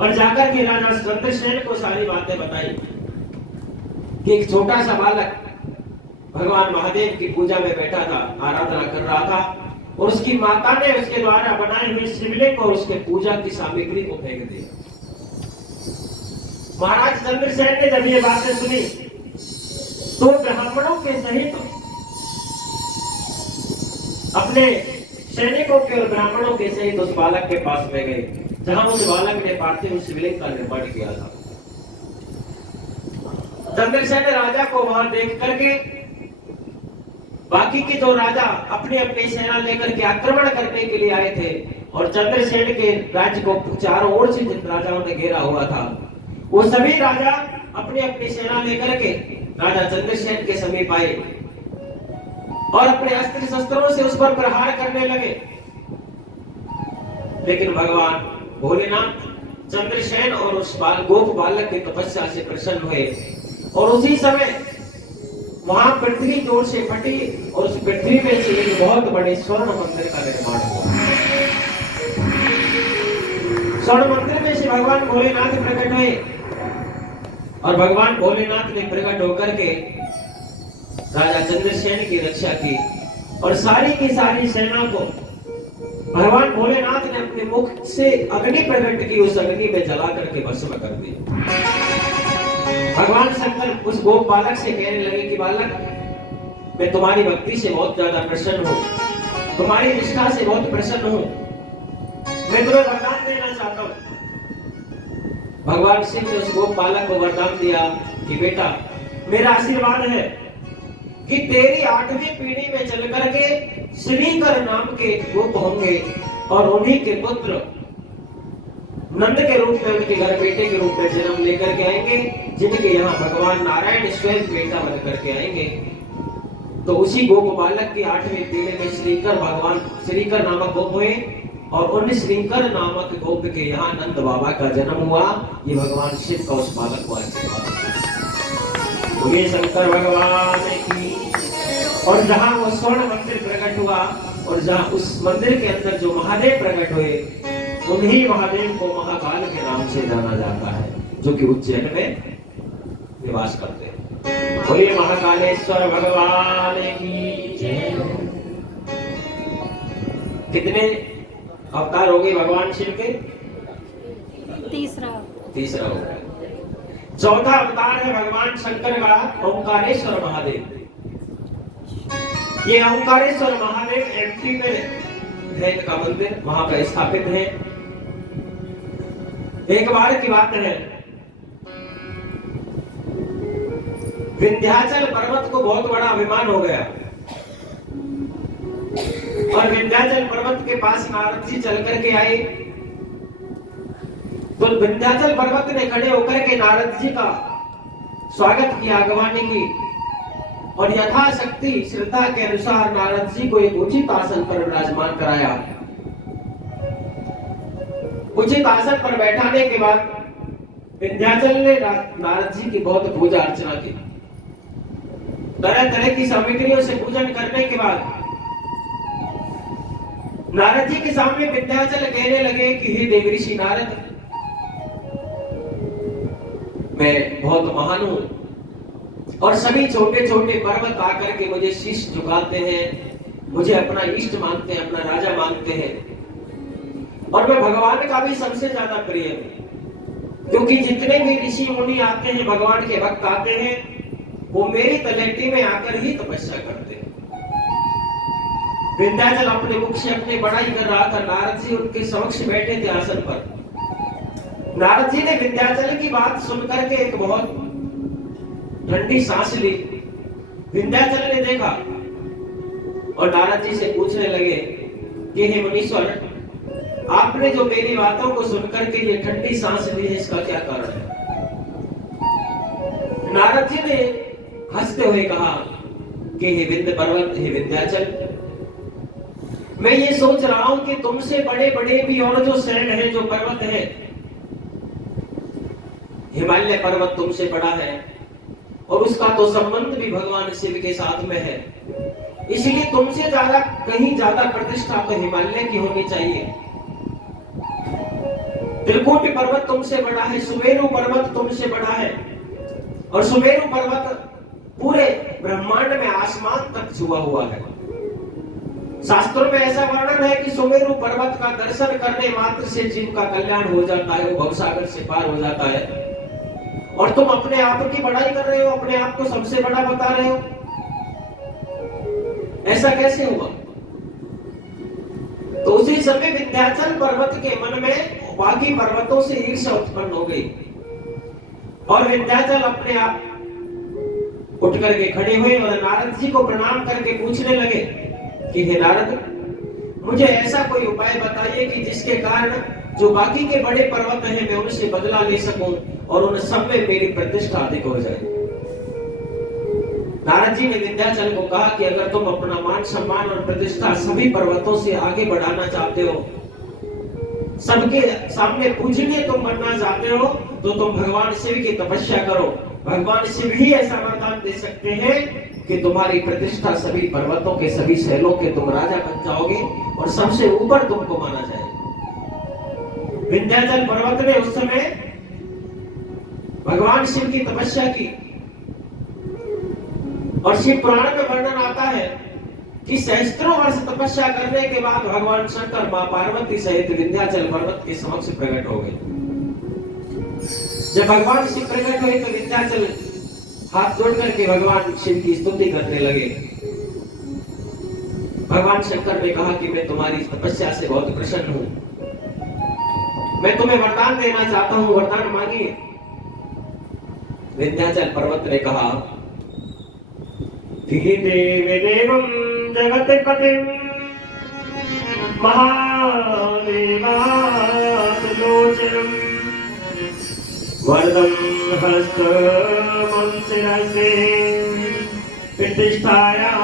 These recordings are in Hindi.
और जाकर के राजा चंद्रसेन को सारी बातें बताई कि एक छोटा सा बालक भगवान महादेव की पूजा में बैठा था, आराधना कर रहा था, और उसकी माता ने उसके द्वारा बनाए हुए शिवलिंग और उसके पूजा की सामग्री को फेंक दिया। महाराज चंद्रसेन ने जब ये बातें सुनी तो ब्राह्मणों के सहित अपने सैनिकों के और ब्राह्मणों के सहित उस बालक के पास में गए, जहां उस बालक ने पार्थिव शिवलिंग का निर्माण किया था। चंद्रसेन राजा को वहां देख करके बाकी के जो राजा अपनी अपनी सेना लेकर के आक्रमण करने के लिए आए थे, और चंद्रसेन के राज्य को चारों ओर से जिन राजाओं ने घेरा हुआ था, वो सभी राजा अपनी अपनी सेना लेकर के राजा चंद्रसेन के समीप आए और अपने अस्त्र शस्त्रों से उस पर प्रहार करने लगे। लेकिन भगवान भोलेनाथ चंद्रसेन और उस गोप बालक की तपस्या से प्रसन्न हुए, और उसी समय वहां पृथ्वी जोर से फटी और उस पृथ्वी में से एक बहुत बड़े स्वर्ण मंदिर का निर्माण हुआ। स्वर्ण मंदिर में से भगवान भोलेनाथ प्रकट हुए, और भगवान भोलेनाथ ने प्रकट होकर के राजा चंद्रसेन की रक्षा की, और सारी की सारी सेना को भगवान भोलेनाथ ने अपने मुख से अग्नि प्रकट की, उस अग्नि में जला करके भस्म कर दी। भगवान शंकर उस गोप बालक से कहने लगे कि बालक, मैं तुम्हारी भक्ति से बहुत ज्यादा प्रसन्न हूँ, तुम्हारी निष्ठा से बहुत प्रसन्न हूँ, मैं तुम्हें वरदान देना चाहता हूँ। भगवान शिव ने उस गोप बालक को वरदान दिया कि बेटा, मेरा आशीर्वाद है कि तेरी 8वीं पीढ़ी में चल करके श्रीकर नाम के एक गोप होंगे, और उन्हीं के पुत्र नंद के रूप में उनके घर बेटे के रूप में जन्म लेकर के आएंगे, जिनके यहाँ भगवान नारायण स्वयं बेटा बन करके आएंगे। तो उसी गोप बालक की 8वीं पीढ़ी में श्रीकर नामक गोप हुए, और उन श्रीकर नामक गोप के यहाँ नंद बाबा का जन्म हुआ। ये भगवान शिव का उस बालक को आशीर्वाद। बोलिए शंकर भगवान की। और जहाँ वो स्वर्ण मंदिर प्रकट हुआ, और जहाँ उस मंदिर के अंदर जो महादेव प्रकट हुए, उन्हीं महादेव को महाकाल के नाम से जाना जाता है, जो कि उज्जैन में निवास करते हैं। बोलिए महाकालेश्वर भगवान की जय। कितने अवतार हो गए भगवान शिव के? तीसरा हो गया। चौथा अवतार है भगवान शंकर का ओंकारेश्वर महादेव। ये ओंकारेश्वर महादेव एमपी में है का मंदिर, वहां पर स्थापित है। एक बार की बात है, विंध्याचल पर्वत को बहुत बड़ा अभिमान हो गया, और विंध्याचल पर्वत के पास नारद जी चल करके आए। तो विंध्याचल पर्वत ने खड़े होकर के नारद जी का स्वागत किया, आगवानी की, और यथाशक्ति श्रद्धा के अनुसार नारद जी को एक उचित आसन पर विराजमान कराया। उचित आसन पर बैठाने के बाद विंध्याचल ने नारद जी की बहुत पूजा अर्चना की। तरह तरह की सामग्रियों से पूजन करने के बाद नारद जी के सामने विंध्याचल कहने लगे कि हे देवऋषि नारद, मैं बहुत महान हूं, और सभी छोटे छोटे पर्वत आकर के मुझे शीश झुकाते हैं, मुझे अपना इष्ट मानते हैं, अपना राजा मानते हैं, और मैं भगवान का भी सबसे ज्यादा प्रिय हूं, क्योंकि जितने भी ऋषि मुनि आते हैं, भगवान के भक्त आते हैं, वो मेरी तलहटी में आकर ही तपस्या करते हैं। विंध्याचल अपने मुख से अपनी बड़ाई कर रहा था, नारद जी उनके समक्ष बैठे थे आसन पर। नारद जी ने विंध्याचल की बात सुनकर के एक बहुत ठंडी सांस ली। विंध्याचल ने देखा और नारद जी से पूछने लगे कि हे मुनीश्वर, आपने जो मेरी बातों को सुनकर के ये ठंडी सांस ली है, इसका क्या कारण है? नारद जी ने हंसते हुए कहा कि हे विंध्य पर्वत, हे विंध्याचल, मैं ये सोच रहा हूं कि तुमसे बड़े बड़े भी और जो शहर हैं, जो पर्वत हैं, हिमालय पर्वत तुमसे बड़ा है, और उसका तो संबंध भी भगवान शिव के साथ में है, इसलिए तुमसे ज्यादा कहीं ज्यादा प्रतिष्ठा तो हिमालय की होनी चाहिए। त्रिकुटी पर्वत तुमसे बड़ा है, सुमेरु पर्वत तुमसे बड़ा है, और सुमेरु पर्वत पूरे ब्रह्मांड में आसमान तक छुआ हुआ है। शास्त्रों में ऐसा वर्णन है कि सुमेरु पर्वत का दर्शन करने मात्र से जीव का कल्याण हो जाता है, वो भवसागर से पार हो जाता है। और तुम अपने आप की बड़ाई कर रहे हो, अपने आप को सबसे बड़ा बता रहे हो, ऐसा कैसे हुआ? तो उसी समय विंध्याचल पर्वत के मन में बाकी पर्वतों से ईर्ष्या उत्पन्न हो गई, और विंध्याचल अपने आप उठ करके खड़े हुए और नारद जी को प्रणाम करके पूछने लगे कि हे नारद, मुझे ऐसा कोई उपाय बताइए कि जिसके कारण जो बाकी के बड़े पर्वत हैं मैं उनसे बदला ले सकूं और उन सब में मेरी प्रतिष्ठा अधिक हो जाए। नारद जी ने विंध्याचल को कहा कि अगर तुम अपना मान सम्मान और प्रतिष्ठा सभी पर्वतों से आगे बढ़ाना चाहते हो, सबके सामने पूजनीय तुम बनना चाहते हो, तो तुम भगवान शिव की तपस्या करो। भगवान शिव ही ऐसा वरदान दे सकते हैं कि तुम्हारी प्रतिष्ठा सभी पर्वतों के, सभी शैलों के तुम राजा बन जाओगे और सबसे ऊपर तुमको माना जाएगा। विंध्याचल पर्वत ने उस समय भगवान शिव की तपस्या की, और शिव पुराण में वर्णन आता है कि सहस्त्रों वर्ष तपस्या करने के बाद भगवान शंकर मां पार्वती सहित विंध्याचल पर्वत के समक्ष प्रकट हो गए। जब भगवान शिव प्रकट हुए तो विंध्याचल हाथ जोड़ करके भगवान शिव की स्तुति करने लगे। भगवान शंकर ने कहा कि मैं तुम्हारी तपस्या से बहुत प्रसन्न हूं, मैं तुम्हें वरदान देना चाहता हूं, वरदान मांगिए। विंध्याचल पर्वत ने कहा कि देवे देवम जगतपतिं महादेवालोचनम् वरदं हस्तमंसिरसे प्रतिष्ठायां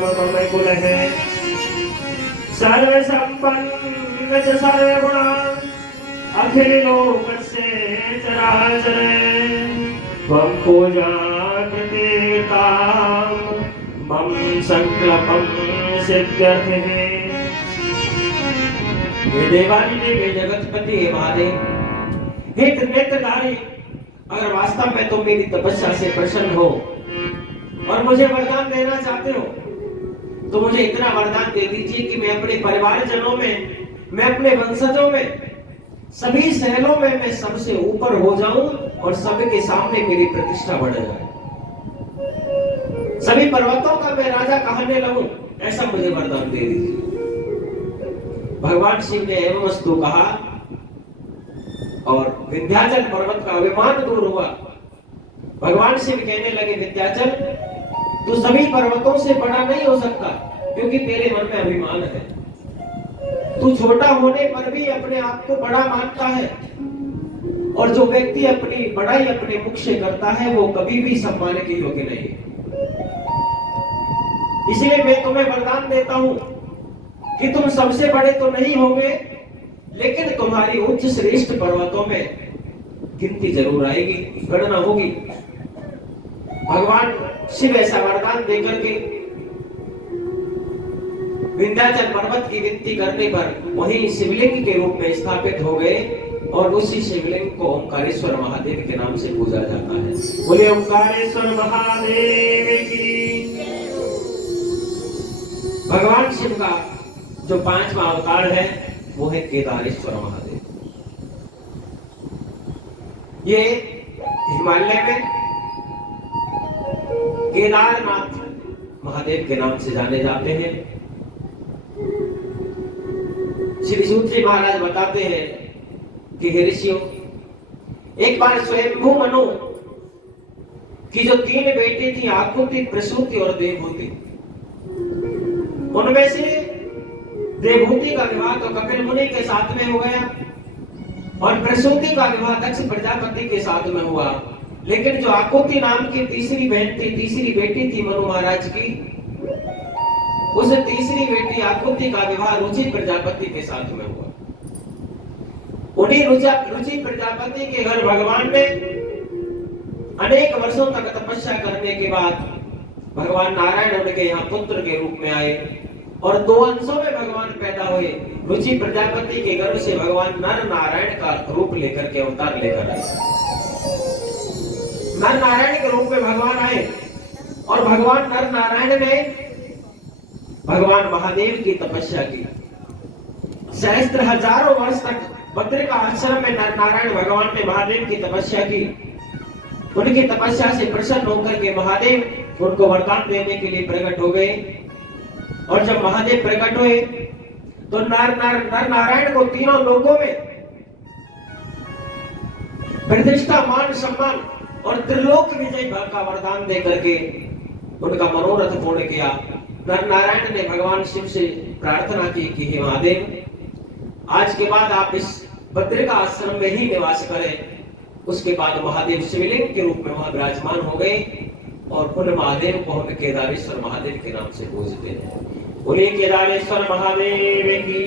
मम कुलः सर्वसम्पन्न च सर्वगुणा अखिल लोकस्य चराचरे त्वं पूजाकृतेतां मम संकल्पं सिद्ध्यर्थिः। हे देवानि देव जगतपति हे महादेव, हे त्रिनेत्रधारी, अगर वास्तव में तुम मेरी तपस्या से प्रसन्न हो और मुझे वरदान देना चाहते हो तो मुझे इतना वरदान दे दीजिए कि मैं अपने परिवारजनों में, मैं अपने वंशजों में, सभी शैलों में मैं सबसे ऊपर हो जाऊं और सबके सामने मेरी प्रतिष्ठा बढ़ जाए, सभी पर्वतों का मैं राजा कहने लगूं, ऐसा मुझे वरदान दे दीजिए। भगवान शिव ने एवमस्तु कहा और विंध्याचल पर्वत का अभिमान दूर हुआ। भगवान शिव कहने लगे, विंध्याचल तू सभी पर्वतों से बड़ा नहीं हो सकता क्योंकि तेरे मन में अभिमान है। तू छोटा होने पर भी अपने आप को बड़ा मानता है, और जो व्यक्ति अपनी बड़ाई अपने मुख से करता है वो कभी भी सम्मान के योग्य नहीं। इसलिए मैं तुम्हें वरदान देता हूं कि तुम सबसे बड़े तो नहीं होगे, लेकिन तुम्हारी उच्च श्रेष्ठ पर्वतों में गिनती जरूर आएगी, गणना होगी। भगवान शिव ऐसा वरदान देकर के विंध्याचल पर्वत की गिनती करने पर वहीं शिवलिंग के रूप में स्थापित हो गए, और उसी शिवलिंग को ओंकारेश्वर महादेव के नाम से पूजा जाता है। बोले ओंकारेश्वर महादेव की। भगवान शिव का जो 5वां अवतार है वो है केदारेश्वर महादेव। ये हिमालय में केदारनाथ महादेव के नाम से जाने जाते हैं। श्री सूत्री महाराज बताते हैं कि हे ऋषियों, एक बार स्वयंभू मनु की जो 3 बेटी थी, आकुति, प्रसूति और देवहूति, उनमें से देवहूति का विवाह तो कपिल मुनि के साथ में हो गया और प्रसूति का विवाह दक्ष प्रजापति के साथ में हुआ। लेकिन जो आकुति नाम की तीसरी बहन थी, तीसरी बेटी थी मनु महाराज की, उस तीसरी बेटी आकुति का विवाह रुचि प्रजापति के साथ में हुआ। उन्हीं रुचि प्रजापति के घर भगवान ने अनेक वर्षों तक तपस्या करने के बाद भगवान नारायण उनके यहाँ पुत्र के रूप में आए और दो अंशों में भगवान पैदा हुए। रुचि प्रजापति के गर्भ से भगवान नर नारायण का रूप लेकर के अवतार लेकर आए। नर नारायण के रूप में भगवान आए और भगवान नर नारायण ने भगवान महादेव की तपस्या की। सहस्त्र हजारों वर्ष तक बद्रिका आश्रम में नर नारायण भगवान ने महादेव की तपस्या की। उनकी तपस्या से प्रसन्न होकर के महादेव उनको वरदान देने के लिए प्रकट हो गए। और जब महादेव प्रकट हुए तो नर नारायण को तीनों लोकों में प्रतिष्ठा, मान, सम्मान और त्रिलोक विजय का वरदान दे करके उनका मनोरथ पूर्ण किया। नर नारायण ने भगवान शिव से प्रार्थना की कि हे महादेव, आज के बाद आप इस बद्रिका आश्रम में ही निवास करें। उसके बाद महादेव शिवलिंग के रूप में वहां विराजमान हो गए और उन महादेव को हम केदारेश्वर महादेव के नाम से पूजते हैं। उन्हीं केदारेश्वर महादेव की।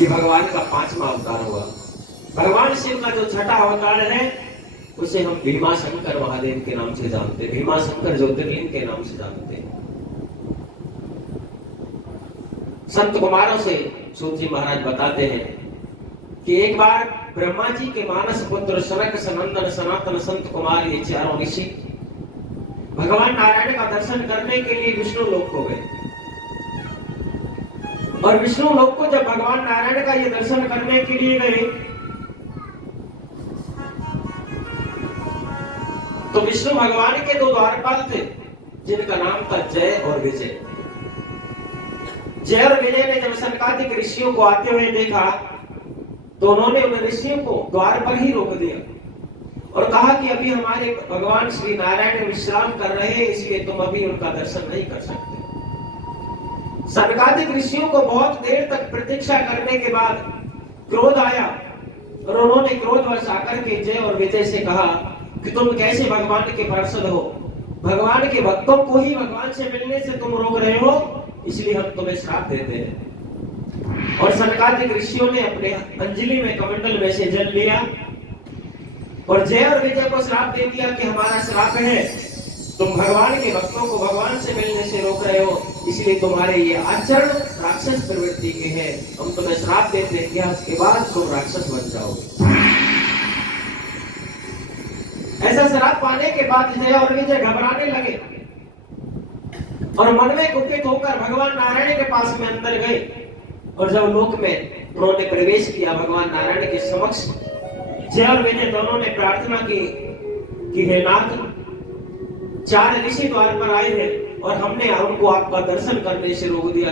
ये भगवान का 5वां अवतार हुआ। भगवान शिव का जो छठा अवतार है उसे हम भीमाशंकर महादेव के नाम से जानते हैं, भीमाशंकर ज्योतिर्लिंग के नाम से जानते हैं। संत कुमारों से सूत जी महाराज बताते हैं कि एक बार ब्रह्मा जी के मानस पुत्र शनक, सनंदन, सनातन, संत कुमार, ये चारों ऋषि भगवान नारायण का दर्शन करने के लिए विष्णु लोक को गए। और विष्णु लोक को जब भगवान नारायण का ये दर्शन करने के लिए गए तो विष्णु भगवान के दो द्वारपाल थे जिनका नाम था जय और विजय। जय और विजय ने जब सनकादिक ऋषियों को आते हुए देखा तो उन्होंने उन ऋषियों को द्वार पर ही रोक दिया और कहा कि अभी हमारे भगवान श्री नारायण विश्राम कर रहे हैं, इसलिए तुम अभी उनका दर्शन नहीं कर सकते। सनकादिक ऋषियों को बहुत देर तक प्रतीक्षा करने के बाद क्रोध आया और उन्होंने क्रोधवश आकर के जय और विजय से कहा कि तुम कैसे भगवान के पार्षद हो, भगवान के भक्तों को ही भगवान से मिलने से तुम रोक रहे हो, इसलिए हम तुम्हें श्राप देते हैं। और सनकादिक ऋषियों ने अपने अंजलि में कमंडल में से जल लिया और जय और विजय को श्राप दे दिया कि हमारा श्राप है, तुम भगवान के भक्तों को भगवान से मिलने से रोक रहे हो, इसलिए तुम्हारे ये आचरण राक्षस प्रवृत्ति के हैं। हम तुम्हें श्राप देते हैं कि आज के बाद तुम राक्षस बन जाओगे। ऐसा श्राप पाने के बाद जय और विजय घबराने लगे और मन में कुपित होकर भगवान नारायण के पास में अंदर गए। और जब लोक में उन्होंने प्रवेश किया भगवान नारायण के समक्ष, जय और विजय दोनों ने प्रार्थना की कि हे नाथ, 4 ऋषि द्वार पर आए हैं और हमने उनको आपका दर्शन करने से रोक दिया।